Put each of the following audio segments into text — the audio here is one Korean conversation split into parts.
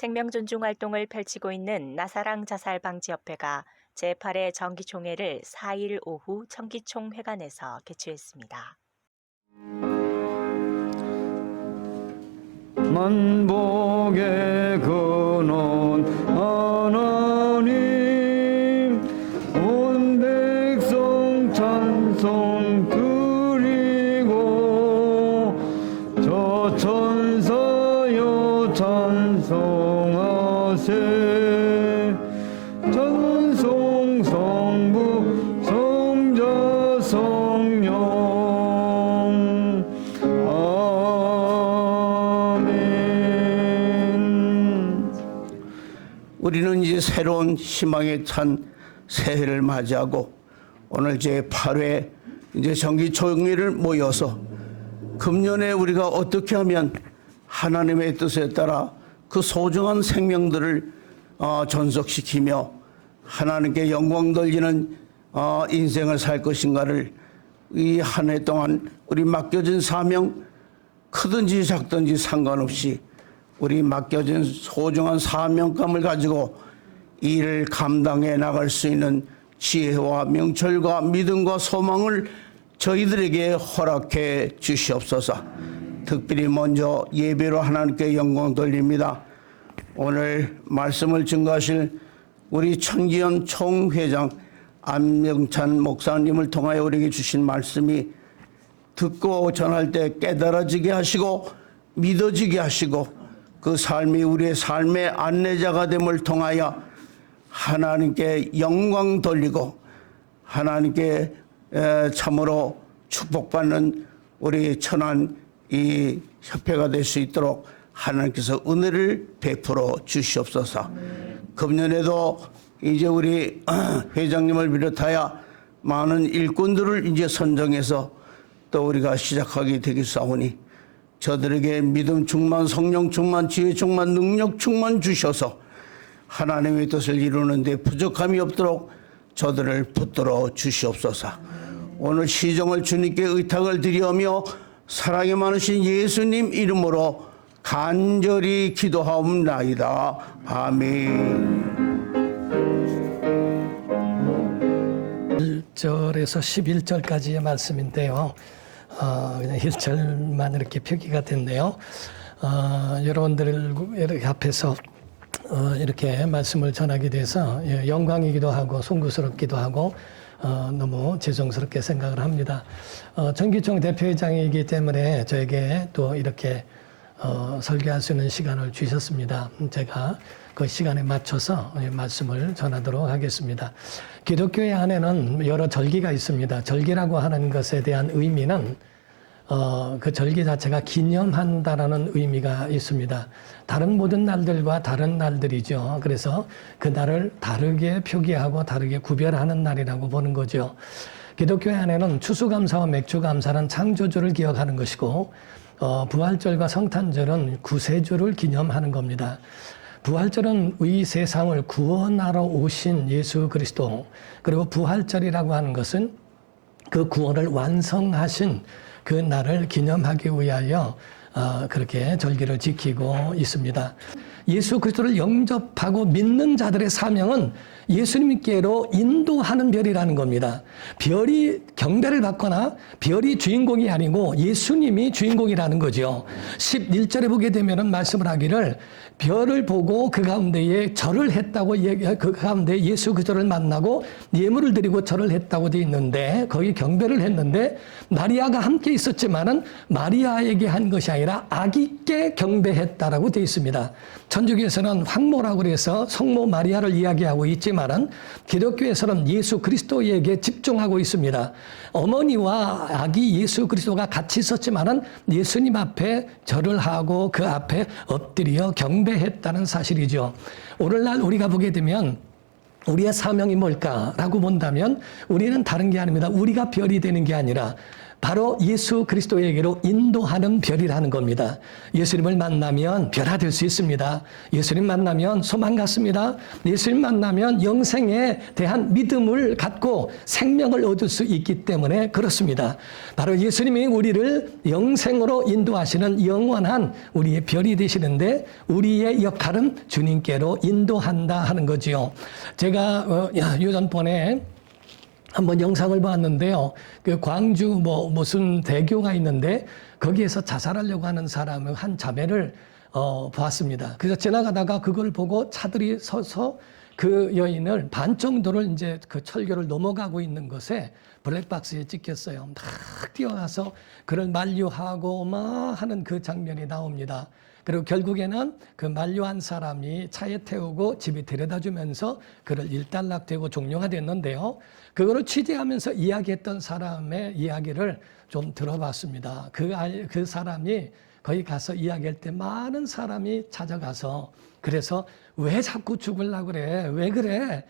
생명존중 활동을 펼치고 있는 나사랑 자살방지협회가 제8회 정기총회를 4일 오후 청기총 회관에서 개최했습니다. 만복의 근원 새로운 희망에 찬 새해를 맞이하고 오늘 제 8회 이제 정기 총회를 모여서 금년에 우리가 어떻게 하면 하나님의 뜻에 따라 그 소중한 생명들을 어, 존속시키며 하나님께 영광 돌리는 어, 인생을 살 것인가를 이 한 해 동안 우리 맡겨진 사명 크든지 작든지 상관없이 우리 맡겨진 소중한 사명감을 가지고 이 일을 감당해 나갈 수 있는 지혜와 명철과 믿음과 소망을 저희들에게 허락해 주시옵소서. 특별히 먼저 예배로 하나님께 영광 돌립니다. 오늘 말씀을 증거하실 우리 천기현 총회장 안명찬 목사님을 통하여 우리에게 주신 말씀이 듣고 전할 때 깨달아지게 하시고 믿어지게 하시고 그 삶이 우리의 삶의 안내자가 됨을 통하여 하나님께 영광 돌리고 하나님께 에, 참으로 축복받는 우리 천안 이 협회가 될 수 있도록 하나님께서 은혜를 베풀어 주시옵소서. 금년에도 이제 우리 회장님을 비롯하여 많은 일꾼들을 이제 선정해서 또 우리가 시작하게 되겠사오니 저들에게 믿음 충만, 성령 충만, 지혜 충만, 능력 충만 주셔서 하나님의 뜻을 이루는데 부족함이 없도록 저들을 붙들어 주시옵소서. 오늘 시정을 주님께 의탁을 드리며 사랑이 많으신 예수님 이름으로 간절히 기도하옵나이다. 아멘. 1절에서 11절까지의 말씀인데요. 어, 그냥 1절만 이렇게 표기가 됐네요. 어, 여러분들 앞에서 어, 이렇게 말씀을 전하게 돼서 예, 영광이기도 하고 송구스럽기도 하고 어, 너무 죄송스럽게 생각을 합니다. 어, 정기총 대표회장이기 때문에 저에게 또 이렇게 어, 설교할 수 있는 시간을 주셨습니다. 제가 그 시간에 맞춰서 말씀을 전하도록 하겠습니다. 기독교의 안에는 여러 절기가 있습니다. 절기라고 하는 것에 대한 의미는 어, 그 절기 자체가 기념한다라는 의미가 있습니다. 다른 모든 날들과 다른 날들이죠. 그래서 그 날을 다르게 표기하고 다르게 구별하는 날이라고 보는 거죠. 기독교 안에는 추수감사와 맥주감사는 창조주를 기억하는 것이고 어, 부활절과 성탄절은 구세주를 기념하는 겁니다. 부활절은 이 세상을 구원하러 오신 예수 그리스도 그리고 부활절이라고 하는 것은 그 구원을 완성하신 그 날을 기념하기 위하여 어, 그렇게 절기를 지키고 있습니다. 예수 그리스도를 영접하고 믿는 자들의 사명은 예수님께로 인도하는 별이라는 겁니다. 별이 경배를 받거나 별이 주인공이 아니고 예수님이 주인공이라는 거죠. 11절에 보게 되면은 말씀을 하기를 별을 보고 그 가운데에 절을 했다고 그 가운데 예수 그리스도를 만나고 예물을 드리고 절을 했다고 되어 있는데 거기 경배를 했는데 마리아가 함께 있었지만은 마리아에게 한 것이 아니라 아기께 경배했다라고 되어 있습니다. 천주교에서는 황모라고 그래서 성모 마리아를 이야기하고 있지만은 기독교에서는 예수 그리스도에게 집중하고 있습니다. 어머니와 아기 예수 그리스도가 같이 있었지만은 예수님 앞에 절을 하고 그 앞에 엎드려 경배했다는 사실이죠. 오늘날 우리가 보게 되면 우리의 사명이 뭘까라고 본다면 우리는 다른 게 아닙니다. 우리가 별이 되는 게 아니라 바로 예수 그리스도에게로 인도하는 별이라는 겁니다. 예수님을 만나면 별화 될 수 있습니다. 예수님 만나면 소망 갖습니다. 예수님 만나면 영생에 대한 믿음을 갖고 생명을 얻을 수 있기 때문에 그렇습니다. 바로 예수님이 우리를 영생으로 인도하시는 영원한 우리의 별이 되시는데 우리의 역할은 주님께로 인도한다 하는 거지요. 제가 어, 야, 유전번에 한번 영상을 봤는데요. 그 광주 뭐 무슨 대교가 있는데 거기에서 자살하려고 하는 사람의 한 자매를 어, 보았습니다. 그래서 지나가다가 그걸 보고 차들이 서서 그 여인을 반 정도를 이제 그 철교를 넘어가고 있는 것에 블랙박스에 찍혔어요. 막 뛰어가서 그를 만류하고 막 하는 그 장면이 나옵니다. 그리고 결국에는 그 만류한 사람이 차에 태우고 집에 데려다 주면서 그를 일단락되고 종료가 됐는데요. 그거를 취재하면서 이야기했던 사람의 이야기를 좀 들어봤습니다. 그, 알- 그 사람이 거기 가서 이야기할 때 많은 사람이 찾아가서 그래서 왜 자꾸 죽으려고 그래? 왜 그래?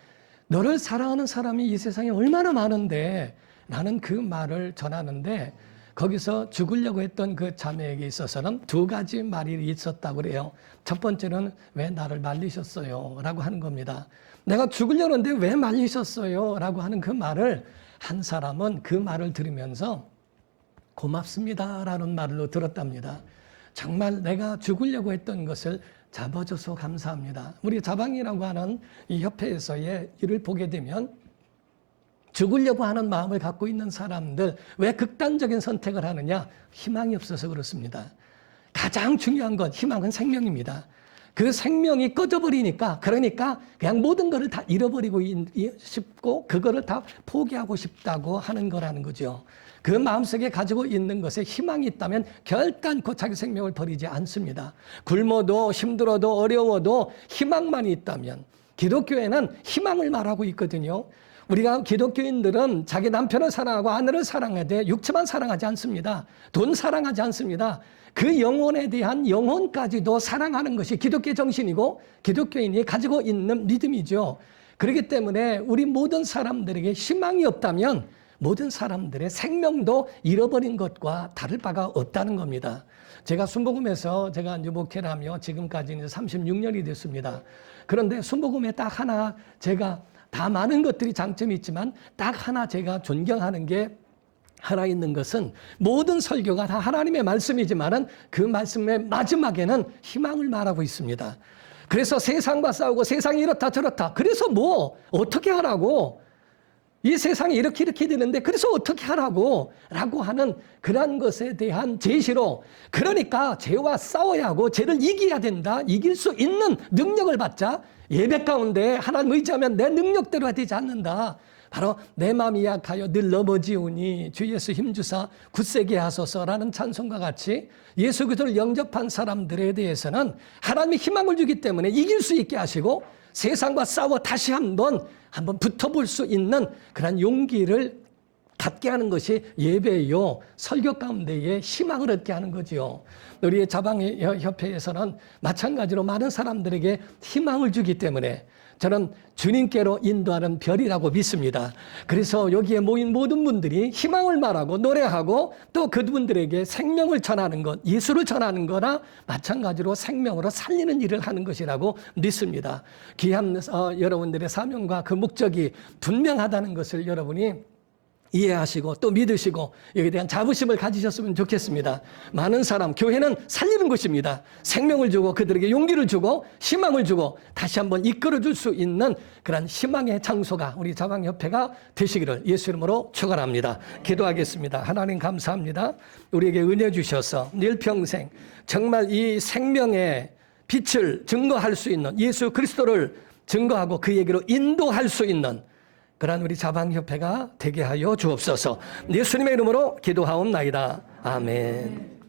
너를 사랑하는 사람이 이 세상에 얼마나 많은데 나는 그 말을 전하는데 거기서 죽으려고 했던 그 자매에게 있어서는 두 가지 말이 있었다고 그래요. 첫 번째는 왜 나를 말리셨어요? 라고 하는 겁니다. 내가 죽으려는데 왜 말리셨어요? 라고 하는 그 말을 한 사람은 그 말을 들으면서 고맙습니다. 라는 말로 들었답니다. 정말 내가 죽으려고 했던 것을 잡아줘서 감사합니다. 우리 자방이라고 하는 이 협회에서의 일을 보게 되면 죽으려고 하는 마음을 갖고 있는 사람들 왜 극단적인 선택을 하느냐? 희망이 없어서 그렇습니다. 가장 중요한 건 희망은 생명입니다. 그 생명이 꺼져버리니까 그러니까 그냥 모든 것을 다 잃어버리고 싶고 그거를 다 포기하고 싶다고 하는 거라는 거죠. 그 마음속에 가지고 있는 것에 희망이 있다면 결단코 자기 생명을 버리지 않습니다. 굶어도 힘들어도 어려워도 희망만이 있다면 기독교에는 희망을 말하고 있거든요. 우리가 기독교인들은 자기 남편을 사랑하고 아내를 사랑하되 육체만 사랑하지 않습니다. 돈 사랑하지 않습니다. 그 영혼에 대한 영혼까지도 사랑하는 것이 기독교 정신이고 기독교인이 가지고 있는 믿음이죠. 그렇기 때문에 우리 모든 사람들에게 희망이 없다면 모든 사람들의 생명도 잃어버린 것과 다를 바가 없다는 겁니다. 제가 순복음에서 제가 이제 목회를 하며 지금까지 이제 36년이 됐습니다. 그런데 순복음에 딱 하나 제가 다 많은 것들이 장점이 있지만 딱 하나 제가 존경하는 게 하나 있는 것은 모든 설교가 다 하나님의 말씀이지만은 그 말씀의 마지막에는 희망을 말하고 있습니다. 그래서 세상과 싸우고 세상이 이렇다 저렇다. 그래서 뭐 어떻게 하라고 이 세상이 이렇게 이렇게 되는데 그래서 어떻게 하라고 라고 하는 그러한 것에 대한 제시로 그러니까 죄와 싸워야 하고 죄를 이겨야 된다 이길 수 있는 능력을 받자 예배 가운데 하나님 의지하면 내 능력대로 되지 않는다. 바로 내 마음이 약하여 늘 넘어지오니 주 예수 힘주사 굳세게 하소서라는 찬송과 같이 예수 그리스도를 영접한 사람들에 대해서는 하나님이 희망을 주기 때문에 이길 수 있게 하시고 세상과 싸워 다시 한번 한번 붙어볼 수 있는 그런 용기를 갖게 하는 것이 예배요 설교 가운데에 희망을 얻게 하는 거지요. 우리의 자방협회에서는 마찬가지로 많은 사람들에게 희망을 주기 때문에 저는 주님께로 인도하는 별이라고 믿습니다. 그래서 여기에 모인 모든 분들이 희망을 말하고 노래하고 또 그분들에게 생명을 전하는 것, 예수를 전하는 거나 마찬가지로 생명으로 살리는 일을 하는 것이라고 믿습니다. 귀한 어, 여러분들의 사명과 그 목적이 분명하다는 것을 여러분이 이해하시고 또 믿으시고 여기에 대한 자부심을 가지셨으면 좋겠습니다. 많은 사람, 교회는 살리는 곳입니다. 생명을 주고 그들에게 용기를 주고 희망을 주고 다시 한번 이끌어 줄 수 있는 그런 희망의 장소가 우리 자방협회가 되시기를 예수 이름으로 축원합니다. 기도하겠습니다. 하나님 감사합니다. 우리에게 은혜 주셔서 일평생 정말 이 생명의 빛을 증거할 수 있는 예수 그리스도를 증거하고 그에게로 인도할 수 있는 그러한 우리 자방협회가 되게 하여 주옵소서. 예수님의 이름으로 기도하옵나이다. 아멘.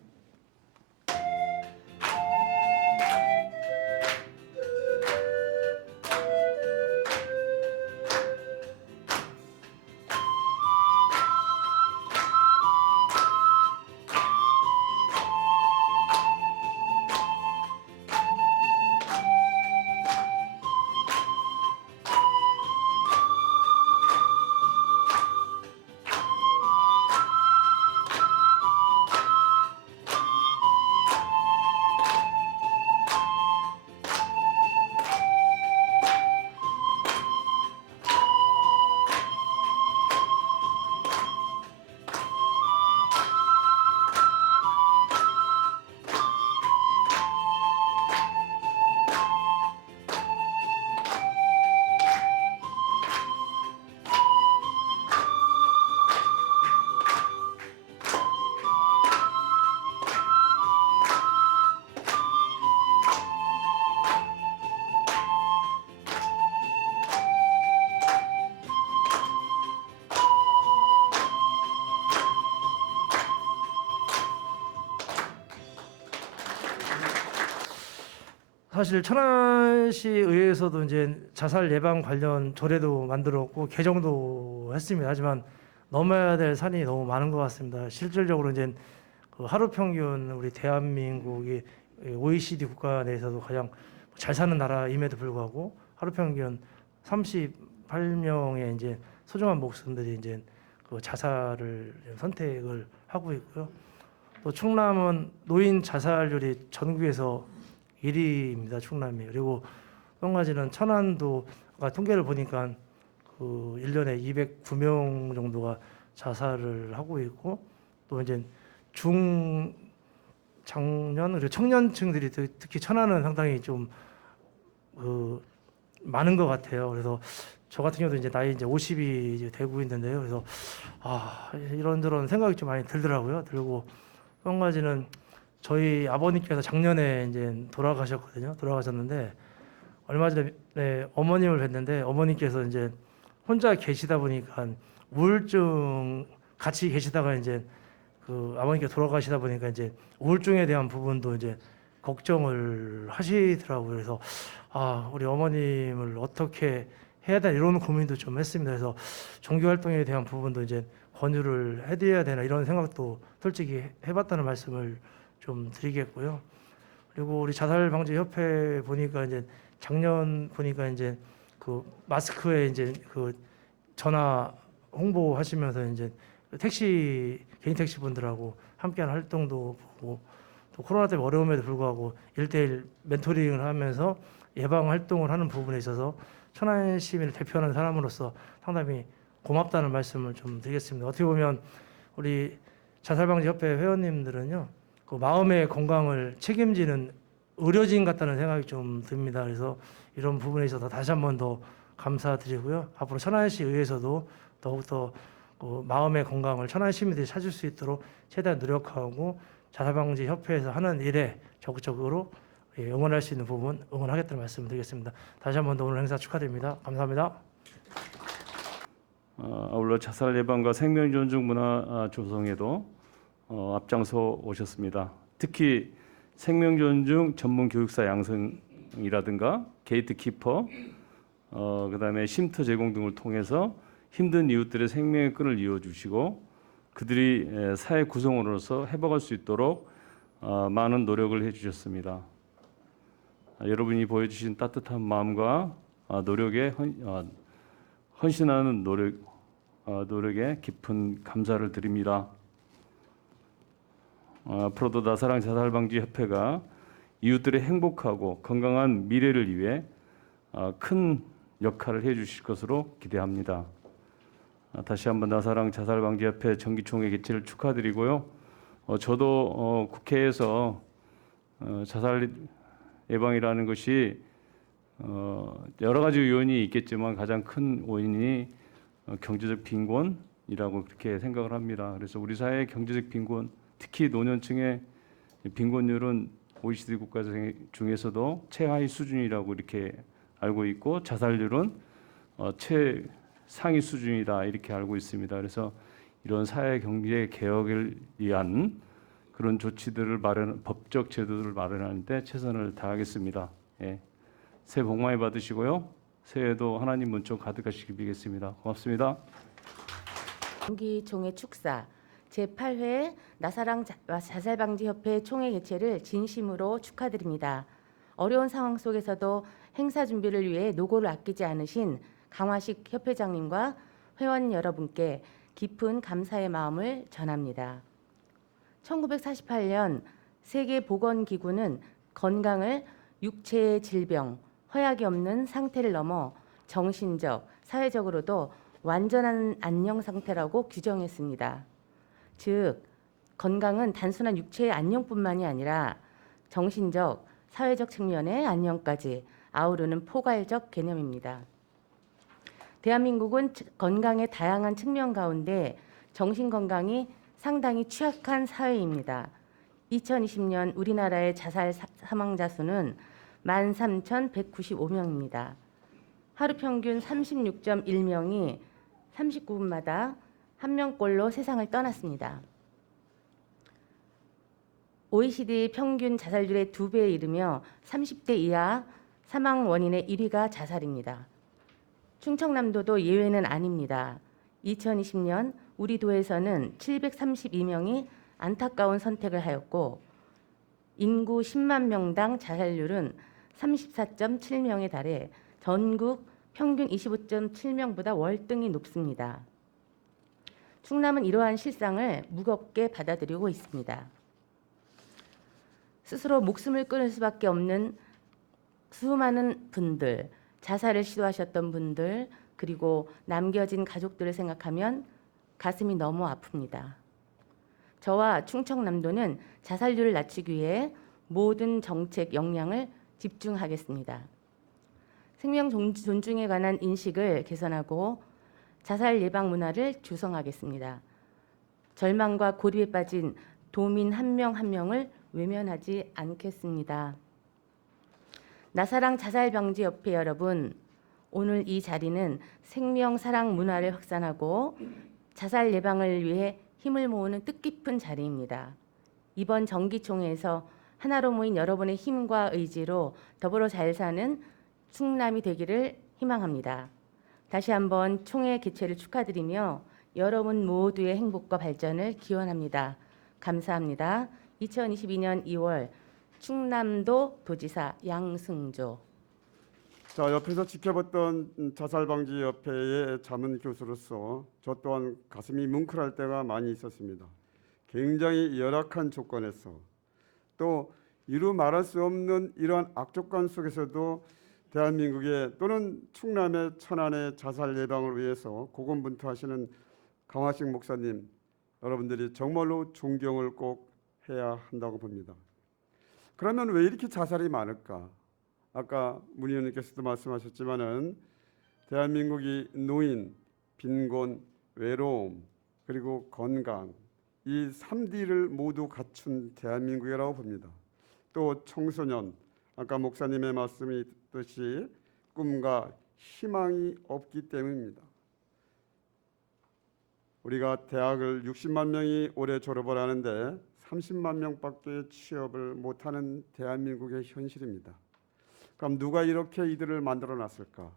사실 천안시 의회에서도 이제 자살 예방 관련 조례도 만들었고 개정도 했습니다. 하지만 넘어야 될 산이 너무 많은 것 같습니다. 실질적으로 이제 그 하루 평균 우리 대한민국이 OECD 국가 내에서도 가장 잘 사는 나라임에도 불구하고 하루 평균 38명의 이제 소중한 목숨들이 이제 그 자살을 선택을 하고 있고요. 또 충남은 노인 자살률이 전국에서 1위입니다. 충남이. 그리고 또한 가지는 천안도가 통계를 보니까 그 1년에 209명 정도가 자살을 하고 있고 또 이제 중 장년 그리고 청년층들이 특- 특히 천안은 상당히 좀 그 많은 것 같아요. 그래서 저 같은 경우도 이제 나이 이제 50이 이제 되고 있는데요. 그래서 아 이런저런 생각이 좀 많이 들더라고요. 들고 또한 가지는 저희 아버님께서 작년에 이제 돌아가셨거든요. 돌아가셨는데 얼마 전에 네, 어머님을 뵀는데 어머님께서 이제 혼자 계시다 보니까 우울증 같이 계시다가 이제 그 아버님께 돌아가시다 보니까 이제 우울증에 대한 부분도 이제 걱정을 하시더라고요. 그래서 아 우리 어머님을 어떻게 해야 되나 이런 고민도 좀 했습니다. 그래서 종교 활동에 대한 부분도 이제 권유를 해드려야 되나 이런 생각도 솔직히 해봤다는 말씀을 좀 드리겠고요. 그리고 우리 자살 방지 협회 보니까 이제 작년 보니까 이제 그 마스크에 이제 그 전화 홍보하시면서 이제 택시 개인 택시 분들하고 함께하는 활동도 보고 또 코로나 때문에 어려움에도 불구하고 일대일 멘토링을 하면서 예방 활동을 하는 부분에 있어서 천안 시민을 대표하는 사람으로서 상당히 고맙다는 말씀을 좀 드리겠습니다. 어떻게 보면 우리 자살방지협회 회원님들은요, 그 마음의 건강을 책임지는 의료진 같다는 생각이 좀 듭니다. 그래서 이런 부분에 있어서 다시 한 번 더 감사드리고요. 앞으로 천안시 의회에서도 더욱더 그 마음의 건강을 천안 시민들이 찾을 수 있도록 최대한 노력하고 자살방지 협회에서 하는 일에 적극적으로 예, 응원할 수 있는 부분 응원하겠다는 말씀을 드리겠습니다. 다시 한 번 더 오늘 행사 축하드립니다. 감사합니다. 어, 아울러 자살 예방과 생명 존중 문화 아, 조성에도 어, 앞장서 오셨습니다. 특히 생명 존중 전문 교육사 양성이라든가 게이트 키퍼, 어, 그다음에 쉼터 제공 등을 통해서 힘든 이웃들의 생명의 끈을 이어주시고 그들이 에, 사회 구성원으로서 회복할 수 있도록 어, 많은 노력을 해주셨습니다. 아, 여러분이 보여주신 따뜻한 마음과 아, 노력에 헌, 아, 헌신하는 노력 어, 노력에 깊은 감사를 드립니다. 어, 앞으로도 나사랑 자살 방지 협회가 이웃들의 행복하고 건강한 미래를 위해 어, 큰 역할을 해주실 것으로 기대합니다. 아, 다시 한번 나사랑 자살 방지 협회 정기총회 개최를 축하드리고요. 어, 저도 어, 국회에서 어, 자살 예방이라는 것이 어, 여러 가지 요인이 있겠지만 가장 큰 원인이 어, 경제적 빈곤이라고 그렇게 생각을 합니다. 그래서 우리 사회의 경제적 빈곤, 특히 노년층의 빈곤율은 OECD 국가 중- 중에서도 최하위 수준이라고 이렇게 알고 있고 자살률은 어, 최상위 수준이다 이렇게 알고 있습니다. 그래서 이런 사회 경제 개혁을 위한 그런 조치들을 마련, 법적 제도를 마련하는데 최선을 다하겠습니다. 예. 새해 복 많이 받으시고요. 새해에도 하나님 문쪽 가득하시기 비겠습니다. 고맙습니다. 정기총회 축사 제8회 나사랑 자- 자살방지협회 총회 개최를 진심으로 축하드립니다. 어려운 상황 속에서도 행사 준비를 위해 노고를 아끼지 않으신 강화식 협회장님과 회원 여러분께 깊은 감사의 마음을 전합니다. 1948년 세계보건기구는 건강을 육체의 질병, 허약이 없는 상태를 넘어 정신적, 사회적으로도 완전한 안녕 상태라고 규정했습니다. 즉, 건강은 단순한 육체의 안녕뿐만이 아니라 정신적, 사회적 측면의 안녕까지 아우르는 포괄적 개념입니다. 대한민국은 치- 건강의 다양한 측면 가운데 정신 건강이 상당히 취약한 사회입니다. 2020년 우리나라의 자살 사- 사망자 수는 13,195명입니다. 하루 평균 36.1명이 39분마다 한 명꼴로 세상을 떠났습니다. OECD 평균 자살률의 두 배에 이르며 30대 이하 사망 원인의 1위가 자살입니다. 충청남도도 예외는 아닙니다. 2020년 우리 도에서는 732명이 안타까운 선택을 하였고 인구 10만 명당 자살률은 34.7명에 달해 전국 평균 25.7명보다 월등히 높습니다. 충남은 이러한 실상을 무겁게 받아들이고 있습니다. 스스로 목숨을 끊을 수밖에 없는 수많은 분들, 자살을 시도하셨던 분들, 그리고 남겨진 가족들을 생각하면 가슴이 너무 아픕니다. 저와 충청남도는 자살률을 낮추기 위해 모든 정책 역량을 집중하겠습니다. 생명 존- 존중에 관한 인식을 개선하고 자살 예방 문화를 조성하겠습니다. 절망과 고립에 빠진 도민 한명한 명을 외면하지 않겠습니다. 나사랑 자살 방지 협회 여러분, 오늘 이 자리는 생명 사랑 문화를 확산하고 자살 예방을 위해 힘을 모으는 뜻깊은 자리입니다. 이번 정기총회에서 하나로 모인 여러분의 힘과 의지로 더불어 잘 사는 충남이 되기를 희망합니다. 다시 한번 총회 개최를 축하드리며 여러분 모두의 행복과 발전을 기원합니다. 감사합니다. 2022년 2월 충남도 도지사 양승조 자 옆에서 지켜봤던 음, 자살 방지 협회의 자문 교수로서 저 또한 가슴이 뭉클할 때가 많이 있었습니다. 굉장히 열악한 조건에서 또 이루 말할 수 없는 이러한 악조건 속에서도 대한민국의 또는 충남의 천안의 자살 예방을 위해서 고군분투하시는 강화식 목사님 여러분들이 정말로 존경을 꼭 해야 한다고 봅니다. 그러면 왜 이렇게 자살이 많을까? 아까 문 의원님께서도 말씀하셨지만은 대한민국이 노인, 빈곤, 외로움 그리고 건강 이 3D를 모두 갖춘 대한민국이라고 봅니다. 또 청소년 아까 목사님의 말씀이 있듯이 꿈과 희망이 없기 때문입니다. 우리가 대학을 60만 명이 올해 졸업을 하는데 30만 명밖에 취업을 못하는 대한민국의 현실입니다. 그럼 누가 이렇게 이들을 만들어 놨을까?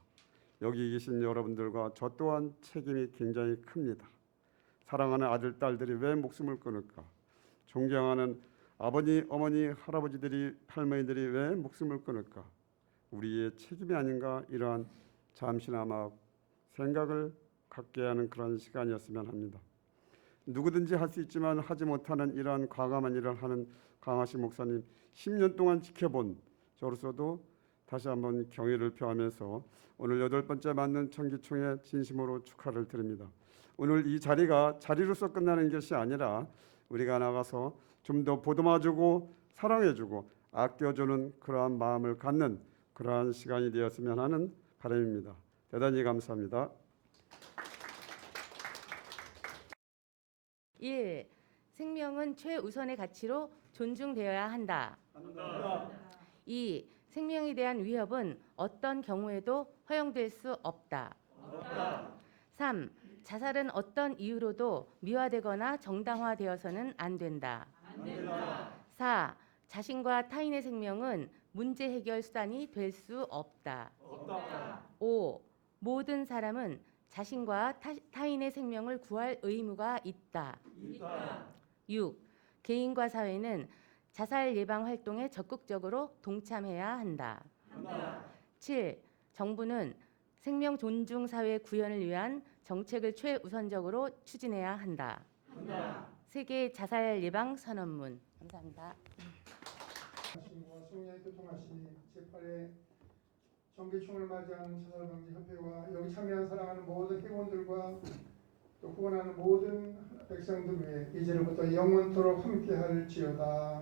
여기 계신 여러분들과 저 또한 책임이 굉장히 큽니다. 사랑하는 아들, 딸들이 왜 목숨을 끊을까? 존경하는 아버지, 어머니, 할아버지들이, 할머니들이 왜 목숨을 끊을까? 우리의 책임이 아닌가 이러한 잠시나마 생각을 갖게 하는 그런 시간이었으면 합니다. 누구든지 할 수 있지만 하지 못하는 이러한 과감한 일을 하는 강하신 목사님 10년 동안 지켜본 저로서도 다시 한번 경의를 표하면서 오늘 여덟 번째 맞는 청기총회 진심으로 축하를 드립니다. 오늘 이 자리가 자리로서 끝나는 것이 아니라 우리가 나가서 좀 더 보듬어주고 사랑해주고 아껴주는 그러한 마음을 갖는 그러한 시간이 되었으면 하는 바람입니다. 대단히 감사합니다. 1. 생명은 최우선의 가치로 존중되어야 한다. 2. 생명에 대한 위협은 어떤 경우에도 허용될 수 없다. 3. 자살은 어떤 이유로도 미화되거나 정당화되어서는 안 된다. 4. 자신과 타인의 생명은 문제 해결 수단이 될수 없다. 5. 모든 사람은 자신과 타, 타인의 생명을 구할 의무가 있다. 6. 개인과 사회는 자살 예방 활동에 적극적으로 동참해야 한다. 7. 정부는 생명 존중 사회 구현을 위한 정책을 최우선적으로 추진해야 한다. 세계 자살 예방 선언문. 감사합니다. 성령의 교통하시니 제8회 정기총을 맞이하는 자살방지협회와 여기 참여한 사랑하는 모든 회원들과 또 후원하는 모든 백성들 위해 이제로부터 영원토록 함께할 지어다.